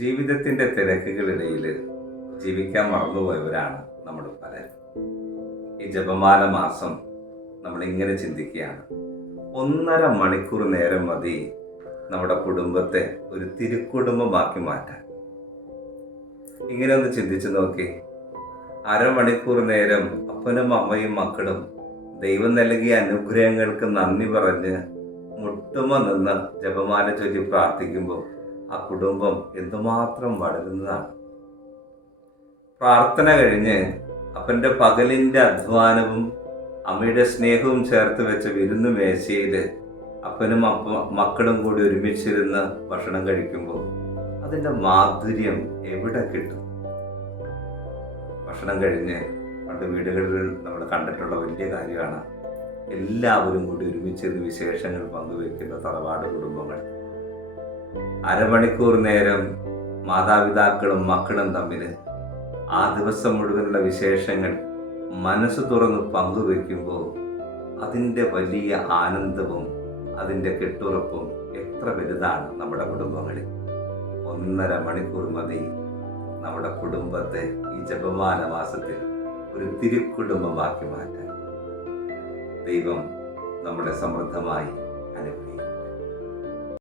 ജീവിതത്തിൻ്റെ തിരക്കുകളിടയിൽ ജീവിക്കാൻ മറന്നുപോയവരാണ് നമ്മൾ പലരും. ഈ ജപമാല മാസം നമ്മളിങ്ങനെ ചിന്തിക്കുകയാണ്, 1.5 മണിക്കൂർ നേരം മതി നമ്മുടെ കുടുംബത്തെ ഒരു തിരുക്കുടുംബമാക്കി മാറ്റാൻ. ഇങ്ങനെ ഒന്ന് ചിന്തിച്ചു നോക്കി. അരമണിക്കൂർ നേരം അപ്പനും അമ്മയും മക്കളും ദൈവം നൽകിയ അനുഗ്രഹങ്ങൾക്ക് നന്ദി പറഞ്ഞ് മുട്ടുമ നിന്ന് ജപമാല ചൊല്ലി പ്രാർത്ഥിക്കുമ്പോൾ ആ കുടുംബം എന്തുമാത്രം വളരുന്നതാണ്. പ്രാർത്ഥന കഴിഞ്ഞ് അപ്പൻ്റെ പകലിൻ്റെ അധ്വാനവും അമ്മയുടെ സ്നേഹവും ചേർത്ത് വെച്ച വിരുന്നു മേശയിൽ അപ്പനും മക്കളും കൂടി ഒരുമിച്ചിരുന്ന് ഭക്ഷണം കഴിക്കുമ്പോൾ അതിൻ്റെ മാധുര്യം എവിടെ കിട്ടും? ഭക്ഷണം കഴിഞ്ഞ് പണ്ട് വീടുകളിൽ നമ്മൾ കണ്ടിട്ടുള്ള വലിയ കാര്യമാണ് എല്ലാവരും കൂടി ഒരുമിച്ചിരുന്ന് വിശേഷങ്ങൾ പങ്കുവെക്കുന്ന തറവാട് കുടുംബങ്ങൾ. അരമണിക്കൂർ നേരം മാതാപിതാക്കളും മക്കളും തമ്മിൽ ആ ദിവസം മുഴുവനുള്ള വിശേഷങ്ങൾ മനസ്സ് തുറന്ന് പങ്കുവെക്കുമ്പോൾ അതിൻ്റെ വലിയ ആനന്ദവും അതിൻ്റെ കെട്ടുറപ്പും എത്ര വലുതാണ് നമ്മുടെ കുടുംബങ്ങളിൽ. 1.5 മണിക്കൂർ മതി നമ്മുടെ കുടുംബത്തെ ഈ ജപമാല മാസത്തിൽ ഒരു തിരുക്കുടുംബമാക്കി മാറ്റാൻ. ദൈവം നമ്മളെ സമൃദ്ധമായി അനുഗ്രഹിക്കും.